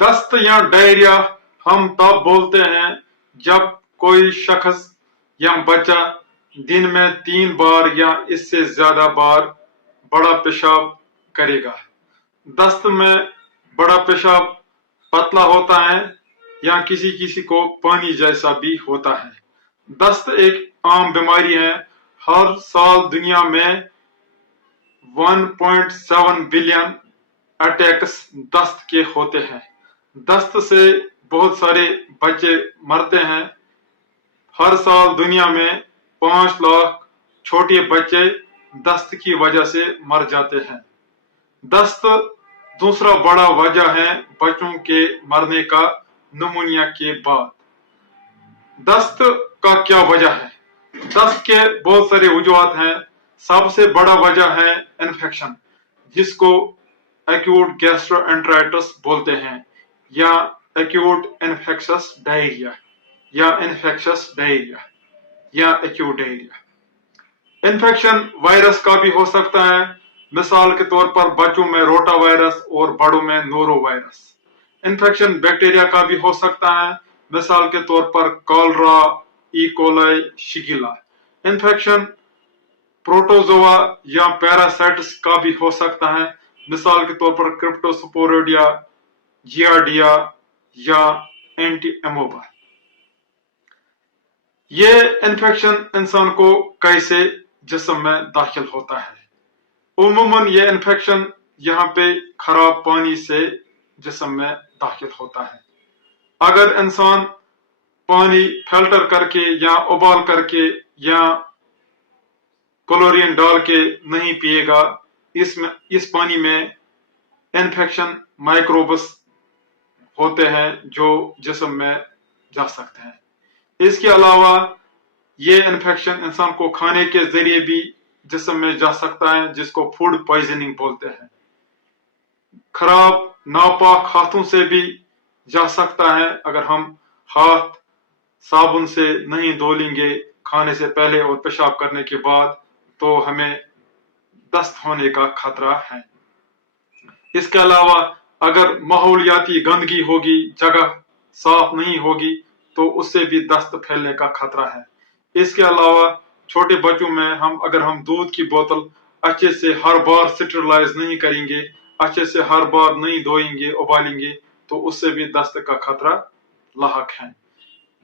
दस्त या डायरिया हम तब बोलते हैं जब कोई शख्स या बच्चा दिन में 3 बार या इससे ज्यादा बार बड़ा पेशाब करेगा। दस्त में बड़ा पेशाब पतला होता है या किसी किसी को पानी जैसा भी होता है। दस्त एक आम बीमारी है। हर साल दुनिया में 1.7 बिलियन अटैक्स दस्त के होते हैं। दस्त से बहुत सारे बच्चे मरते हैं। हर साल दुनिया में 5 लाख छोटे बच्चे दस्त की वजह से मर जाते हैं। दस्त दूसरा बड़ा वजह है बच्चों के मरने का निमोनिया के बाद। दस्त का क्या वजह है? दस्त के बहुत सारे वजूहात हैं। सबसे बड़ा वजह है इन्फेक्शन, जिसको एक्यूट गैस्ट्रोएंटेराइटिस बोलते हैं या एक्यूट इन्फेक्शस डायरिया या इन्फेक्शस डायरिया या एक्यूट डायरिया। इन्फेक्शन वायरस का भी हो सकता है। मिसाल के तौर पर बच्चों में रोटा वायरस और बड़ों में नोरो वायरस। इन्फेक्शन बैक्टीरिया का भी हो सकता है। मिसाल के तौर पर cholera, E coli, shigella. Infection protozoa या पैरासाइट्स का भी हो सकता है। मिसाल के तौर पर क्रिप्टोस्पोरोडिया, जियार्डिया या एंटी एमोबा। ये इन्फेक्शन इंसान को कैसे जिस्म में दाखिल होता है? उमूमन ये इन्फेक्शन यहाँ पे खराब पानी से जिस्म में दाखिल होता है। अगर इंसान पानी फिल्टर करके या उबाल करके या क्लोरीन डाल के नहीं पिएगा, इस पानी में इन्फेक्शन माइक्रोब्स होते हैं जो जिस्म में जा सकते हैं। इसके अलावा ये इन्फेक्शन इंसान को खाने के जरिए भी जिस्म में जा सकता है, जिसको फूड पॉइजनिंग बोलते हैं। खराब नापाक हाथों से भी जा सकता है। अगर हम हाथ साबुन से नहीं धो लेंगे खाने से पहले और पेशाब करने के बाद, तो हमें दस्त होने का खतरा है। इसके अलावा अगर माहौलियाती गंदगी होगी, जगह साफ नहीं होगी, तो उससे भी दस्त फैलने का खतरा है। इसके अलावा छोटे बच्चों में अगर हम दूध की बोतल अच्छे से हर बार स्टेरिलाइज नहीं करेंगे, अच्छे से हर बार नहीं धोएंगे, उबालेंगे, तो उससे भी दस्त का खतरा लाहक है।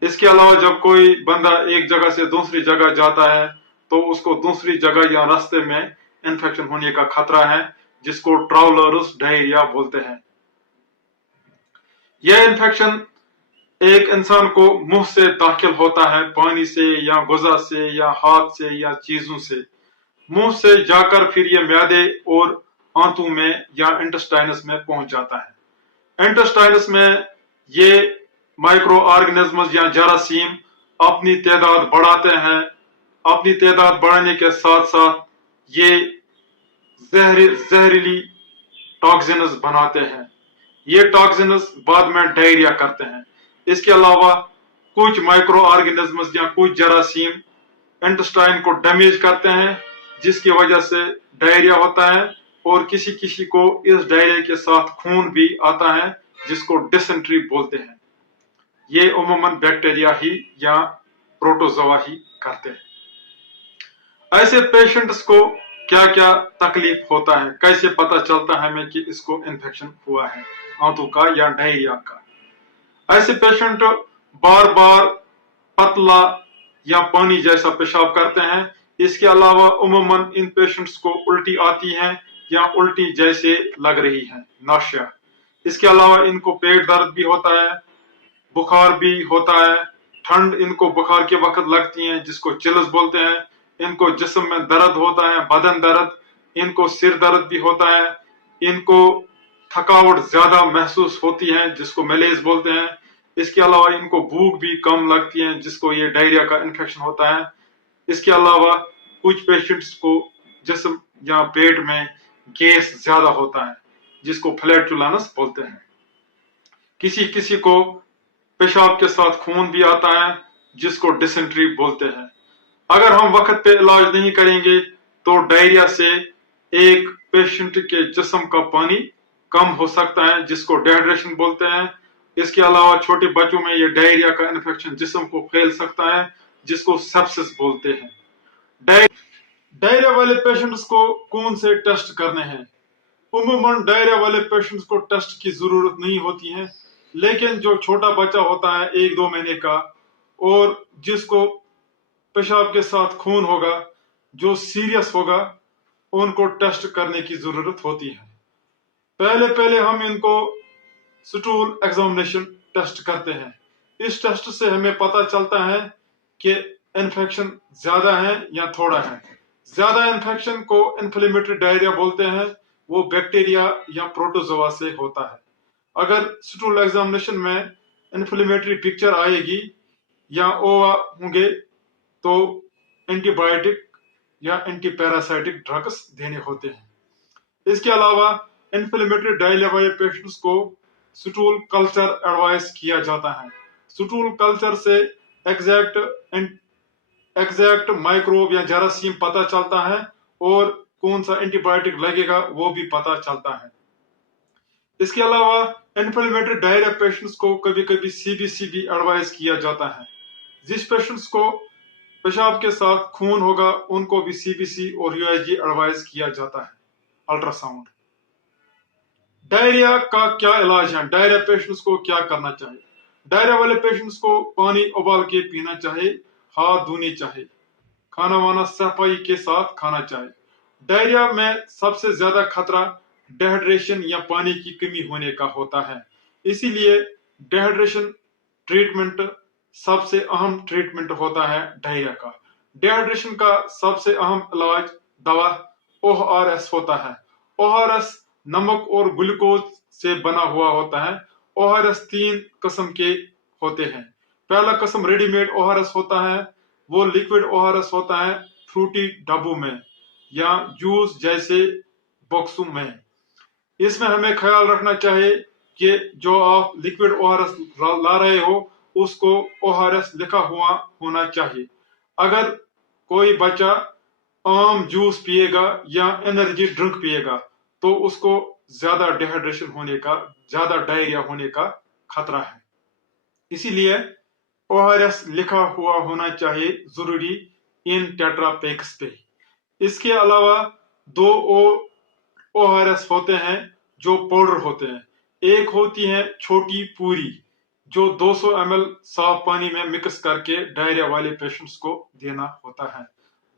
इसके अलावा जब कोई बंदा एक जगह से दूसरी जगह जाता है, तो उसको दूसरी जगह या रास्ते में इन्फेक्शन होने का खतरा है, जिसको ट्रैवलर्स डायरिया बोलते हैं। यह इन्फेक्शन एक इंसान को मुंह से दाखिल होता है, पानी से या गुजा से या हाथ से या चीजों से। मुंह से जाकर फिर ये म्यादे और आंतों में या इंटेस्टाइनस में पहुंच जाता है। इंटेस्टाइनस में ये माइक्रो ऑर्गेनिज्म्स या जरासीम अपनी तादाद बढ़ाते हैं। अपनी तादाद बढ़ाने के साथ साथ ये जहरीली टॉक्सिन्स बनाते हैं। ये टॉक्सिन्स बाद में डायरिया करते हैं। इसके अलावा कुछ माइक्रो ऑर्गेनिज्म्स या कुछ जरासीम इंटेस्टाइन को डैमेज करते हैं, जिसकी वजह से डायरिया होता है। और किसी किसी को इस डायरिया के साथ खून भी आता है, जिसको डिसेंट्री बोलते हैं। ये उमूमन बैक्टीरिया ही या प्रोटोजोआ ही करते हैं। ऐसे पेशेंट्स को क्या क्या तकलीफ होता है, कैसे पता चलता है हमें कि इसको इन्फेक्शन हुआ है आंतों का या डायरिया का? ऐसे पेशेंट बार बार पतला या पानी जैसा पेशाब करते हैं। इसके अलावा उमूमन इन पेशेंट्स को उल्टी आती है या उल्टी जैसे लग रही है, नाशिया। इसके अलावा इनको पेट दर्द भी होता है, बुखार भी होता है। ठंड इनको बुखार के वक्त लगती है, जिसको चिल्स बोलते हैं। इनको जिस्म में दर्द होता है, बदन दर्द। इनको सिर दर्द भी होता है। इनको थकावट ज्यादा महसूस होती है, जिसको मलेज बोलते हैं। इसके अलावा इनको भूख भी कम लगती है, जिसको ये डायरिया का इन्फेक्शन होता है। इसके अलावा कुछ पेशेंट्स को जिस्म या पेट में गैस ज्यादा होता है, जिसको फ्लैटुलेंस बोलते हैं। किसी किसी को पेशाब के साथ खून भी आता है, जिसको डिसेंट्री बोलते हैं। अगर हम वक्त पे इलाज नहीं करेंगे, तो डायरिया से एक पेशेंट के जिस्म का पानी कम हो सकता है, जिसको डिहाइड्रेशन बोलते हैं। इसके अलावा छोटे बच्चों में ये डायरिया का इन्फेक्शन जिस्म को फैल सकता है, जिसको सेप्सिस बोलते हैं। डायरिया वाले पेशेंट्स को कौन से टेस्ट करने हैं? उमूमन डायरिया वाले पेशेंट्स को टेस्ट की जरूरत नहीं होती है, लेकिन जो छोटा बच्चा होता है 1-2 महीने का और जिसको पेशाब के साथ खून होगा, जो सीरियस होगा, उनको टेस्ट करने की जरूरत होती है। पहले पहले हम इनको स्टूल एग्जामिनेशन टेस्ट करते हैं। इस टेस्ट से हमें पता चलता है कि इन्फेक्शन ज्यादा है या थोड़ा है। ज्यादा इन्फेक्शन को इन्फ्लेमेटरी डायरिया बोलते हैं, वो बैक्टीरिया या प्रोटोजोआ से होता है। अगर स्टूल एग्जामिनेशन में इन्फ्लेमेटरी पिक्चर आएगी या ओवा होंगे तो एंटीबायोटिक या एंटीपैरासाइटिक ड्रग्स देने होते हैं। इसके अलावा इन्फ्लेमेटरी डायरिया वाले पेशेंट्स को स्टूल कल्चर एडवाइस किया जाता है। स्टूल कल्चर से एग्जैक्ट माइक्रोब या जरासीम पता चलता है और कौन सा एंटीबायोटिक लगेगा वो भी पता चलता है। इसके अलावा इन्फ्लेमेटरी डायरिया पेशेंट्स को कभी कभी सीबीसी भी एडवाइस किया जाता है। जिस पेशेंट्स को पेशाब के साथ खून होगा उनको भी सीबीसी और यूआईजी एडवाइस किया जाता है, अल्ट्रासाउंड। डायरिया का क्या इलाज है? डायरिया पेशेंट्स को क्या करना चाहिए? डायरिया वाले पेशेंट्स को पानी उबाल के पीना चाहिए, हाथ धोने चाहिए, खाना वाना सफाई के साथ खाना चाहिए। डायरिया में सबसे ज्यादा खतरा डिहाइड्रेशन या पानी की कमी होने का होता है, इसीलिए डिहाइड्रेशन ट्रीटमेंट सबसे अहम ट्रीटमेंट होता है डायरिया का। डिहाइड्रेशन का सबसे अहम इलाज दवा ORS होता है। ORS नमक और ग्लूकोज से बना हुआ होता है। ORS 3 किस्म के होते हैं। पहला किस्म रेडीमेड ORS होता है, वो लिक्विड ORS होता है फ्रूटी डब्बों में या जूस जैसे बॉक्सों में। इसमें हमें ख्याल रखना चाहिए कि जो आप लिक्विड ORS ला रहे हो उसको ORS लिखा हुआ होना चाहिए। अगर कोई बच्चा आम जूस पिएगा या एनर्जी ड्रिंक पिएगा तो उसको ज्यादा डिहाइड्रेशन होने का, ज्यादा डायरिया होने का खतरा है। इसीलिए ORS लिखा हुआ होना चाहिए जरूरी इन टेट्रा पैक्स पे। इसके अलावा 2 ORS होते हैं जो पाउडर होते हैं। एक होती है छोटी पूरी जो 200 ml साफ पानी में मिक्स करके डायरिया वाले पेशेंट्स को देना होता है।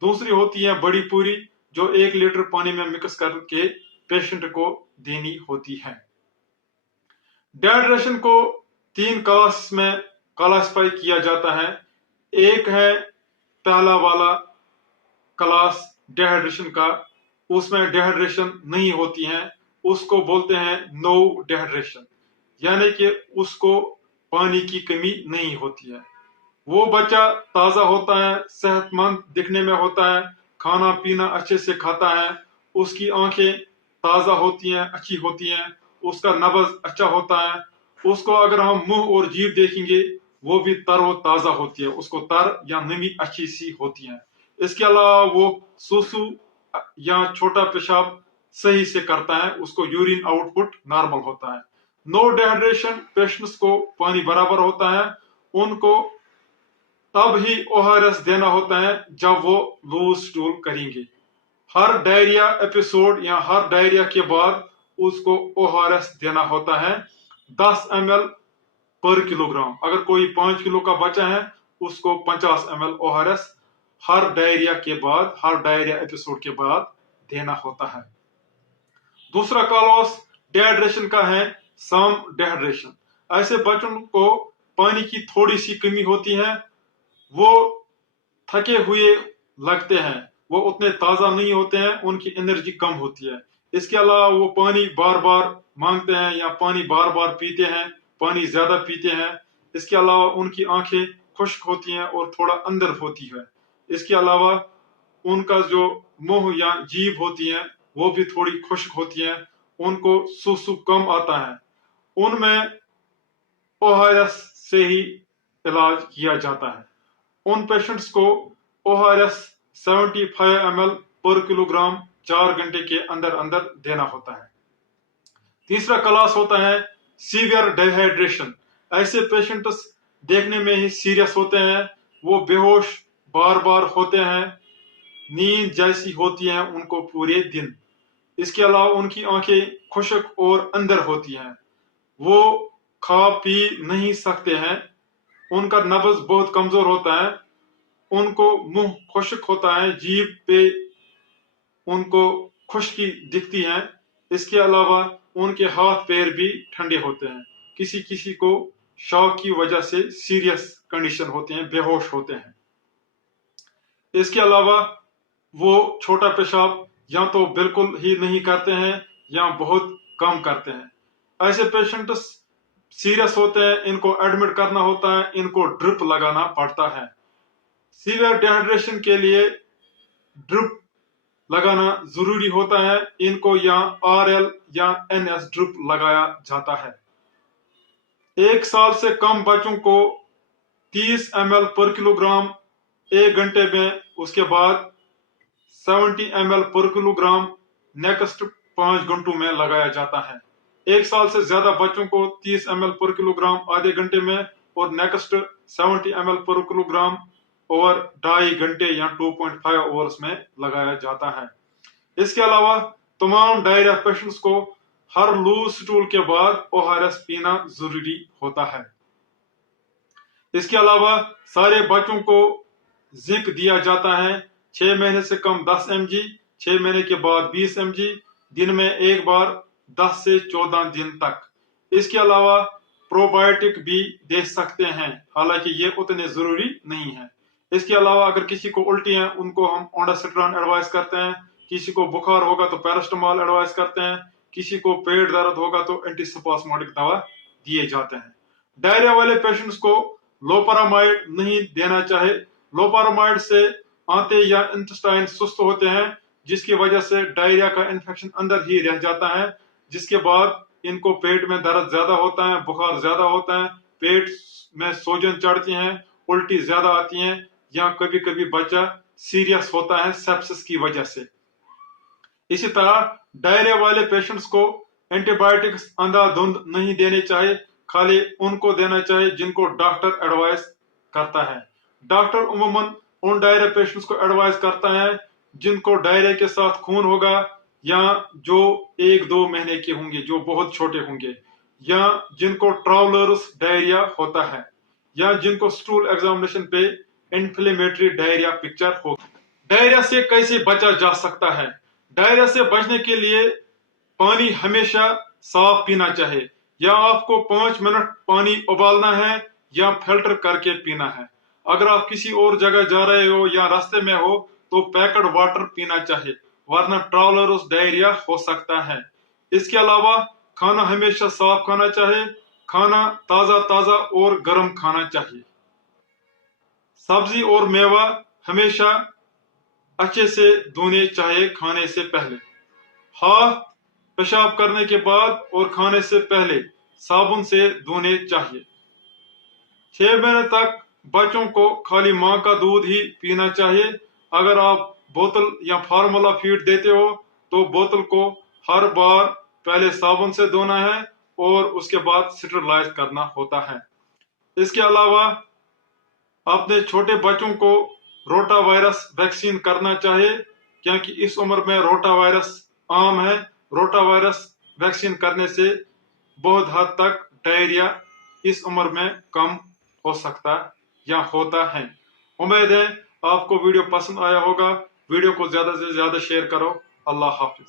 दूसरी होती है बड़ी पूरी जो 1 लीटर पानी में मिक्स करके पेशेंट को देनी होती है। डिहाइड्रेशन को 3 क्लास में क्लासिफाई किया जाता है। एक है पहला वाला क्लास डिहाइड्रेशन का, उसमें डिहाइड्रेशन नहीं होती है, उसको बोलते हैं नो डिहाइड्रेशन, यानी कि उसको पानी की कमी नहीं होती है। वो बच्चा ताजा होता है, सेहतमंद दिखने में होता है, खाना पीना अच्छे से खाता है, उसकी आंखें ताजा होती हैं, अच्छी होती हैं, उसका नब्ज अच्छा होता है, उसको अगर हम मुंह और जीभ देखेंगे वो भी तर और ताजा होती है, उसको तर या नमी अच्छी सी होती है। इसके अलावा वो सुसु या छोटा पेशाब सही से करता है, उसको यूरिन आउटपुट नॉर्मल होता है। नो डिहाइड्रेशन पेशेंट्स को पानी बराबर होता है, उनको तब ही ORS देना होता है जब वो लूज स्टूल करेंगे। हर डायरिया एपिसोड या हर डायरिया के बाद उसको ORS देना होता है 10 ml पर किलोग्राम। अगर कोई 5 किलो का बच्चा है उसको 50 ml ORS हर डायरिया के बाद, हर डायरिया एपिसोड के बाद देना होता है। दूसरा क्लास डिहाइड्रेशन का है सम डिहाइड्रेशन। ऐसे बच्चों को पानी की थोड़ी सी कमी होती है, वो थके हुए लगते हैं, वो उतने ताजा नहीं होते हैं, उनकी एनर्जी कम होती है। इसके अलावा वो पानी बार बार मांगते हैं या पानी बार बार पीते हैं, पानी ज्यादा पीते हैं। इसके अलावा उनकी आंखें खुश्क होती हैं और थोड़ा अंदर होती है। इसके अलावा उनका जो मुंह या जीभ होती है वो भी थोड़ी खुश्क होती है, उनको सुसु कम आता है। उनमें ORS से ही इलाज किया जाता है। उन पेशेंट्स को ORS 75 ml पर किलोग्राम 4 घंटे के अंदर अंदर देना होता है। तीसरा क्लास होता है सीवियर डिहाइड्रेशन। ऐसे पेशेंट्स देखने में ही सीरियस होते हैं, वो बेहोश बार बार होते हैं, नींद जैसी होती है उनको पूरे दिन। इसके अलावा उनकी आंखें खुश्क और अंदर होती हैं, वो खा पी नहीं सकते हैं, उनका नब्ज बहुत कमजोर होता है, उनको मुंह खुश्क होता है, जीभ पे उनको खुश्की दिखती है। इसके अलावा उनके हाथ पैर भी ठंडे होते हैं। किसी किसी को शॉक की वजह से सीरियस कंडीशन होते हैं, बेहोश होते हैं। इसके अलावा वो छोटा पेशाब या तो बिल्कुल ही नहीं करते हैं या बहुत कम करते हैं। ऐसे पेशेंट्स सीरियस होते हैं, इनको एडमिट करना होता है, इनको ड्रिप लगाना पड़ता है। सीवियर डिहाइड्रेशन के लिए ड्रिप लगाना जरूरी होता है, इनको या RL या NS ड्रिप लगाया जाता है। 1 साल से कम बच्चों को 30 ml पर किलोग्राम 1 घंटे में, उसके बाद 70 ml पर किलोग्राम नेक्स्ट 5 घंटों में लगाया जाता है। 1 साल से ज्यादा बच्चों को 30 ml पर किलोग्राम आधे घंटे में और नेक्स्ट 70 ml पर किलोग्राम ओवर 2.5 घंटे या 2.5 आवर्स में लगाया जाता है। इसके अलावा तमाम डायरिया पेशेंट्स को हर लूज स्टूल के बाद ORS पीना जरूरी होता है। इसके अलावा सारे बच्चों को जिंक दिया जाता है, 6 महीने से कम 10 mg, 6 महीने के बाद 20 mg, दिन में एक बार 10 से 14 दिन तक। इसके अलावा प्रोबायोटिक भी दे सकते हैं, हालांकि ये उतने जरूरी नहीं है। इसके अलावा अगर किसी को उल्टी है उनको हम ओंडासिट्रान एडवाइस करते हैं, किसी को बुखार होगा तो पैरास्टामोल एडवाइस करते हैं, किसी को पेट दर्द होगा तो एंटीस्पास्मोडिक दवा दिए जाते हैं। डायरिया वाले पेशेंट्स को लोपेरामाइड नहीं देना चाहिए। लोपेरामाइड से आंतें या इंटेस्टाइन सुस्त होते हैं, जिसकी वजह से डायरिया का इन्फेक्शन अंदर ही रह जाता है, जिसके बाद इनको पेट में दर्द ज्यादा होता है, बुखार ज्यादा होता है, पेट में सोजन चढ़ती है, उल्टी ज्यादा आती है, या कभी कभी बच्चा सीरियस होता है सेप्सिस की वजह से। इसी तरह डायरिया वाले पेशेंट्स को एंटीबायोटिक्स अंधाधुंध नहीं देने चाहिए, खाली उनको देना चाहिए जिनको डॉक्टर एडवाइस करता है। डॉक्टर उम्मन उन डायरिया पेशेंट्स को एडवाइस करता है जिनको डायरिया के साथ खून होगा, या जो 1-2 महीने के होंगे, जो बहुत छोटे होंगे, या जिनको ट्रैवलर्स डायरिया होता है, या जिनको स्टूल एग्जामिनेशन पे इन्फ्लेमेटरी डायरिया पिक्चर हो। डायरिया से कैसे बचा जा सकता है? डायरिया से बचने के लिए पानी हमेशा साफ पीना चाहिए, या आपको 5 मिनट पानी उबालना है या फिल्टर करके पीना है। अगर आप किसी और जगह जा रहे हो या रास्ते में हो तो पैकेट वाटर पीना चाहिए, वरना ट्रैवलर्स डायरिया हो सकता है। इसके अलावा खाना हमेशा साफ खाना चाहिए, खाना ताजा ताजा और गर्म खाना चाहिए। सब्जी और मेवा हमेशा अच्छे से धोने चाहिए खाने से पहले। हाथ पेशाब करने के बाद और खाने से पहले साबुन से धोने चाहिए। 6 महीने तक बच्चों को खाली माँ का दूध ही पीना चाहिए। अगर आप बोतल या फार्मूला फीड देते हो तो बोतल को हर बार पहले साबुन से धोना है और उसके बाद स्टरलाइज करना होता है। इसके अलावा अपने छोटे बच्चों को रोटा वायरस वैक्सीन करना चाहिए, क्योंकि इस उम्र में रोटा वायरस आम है। रोटा वायरस वैक्सीन करने से बहुत हद तक डायरिया इस उम्र में कम हो सकता या होता है। उम्मीद है आपको वीडियो पसंद आया होगा। वीडियो को ज्यादा से ज्यादा शेयर करो। अल्लाह हाफिज।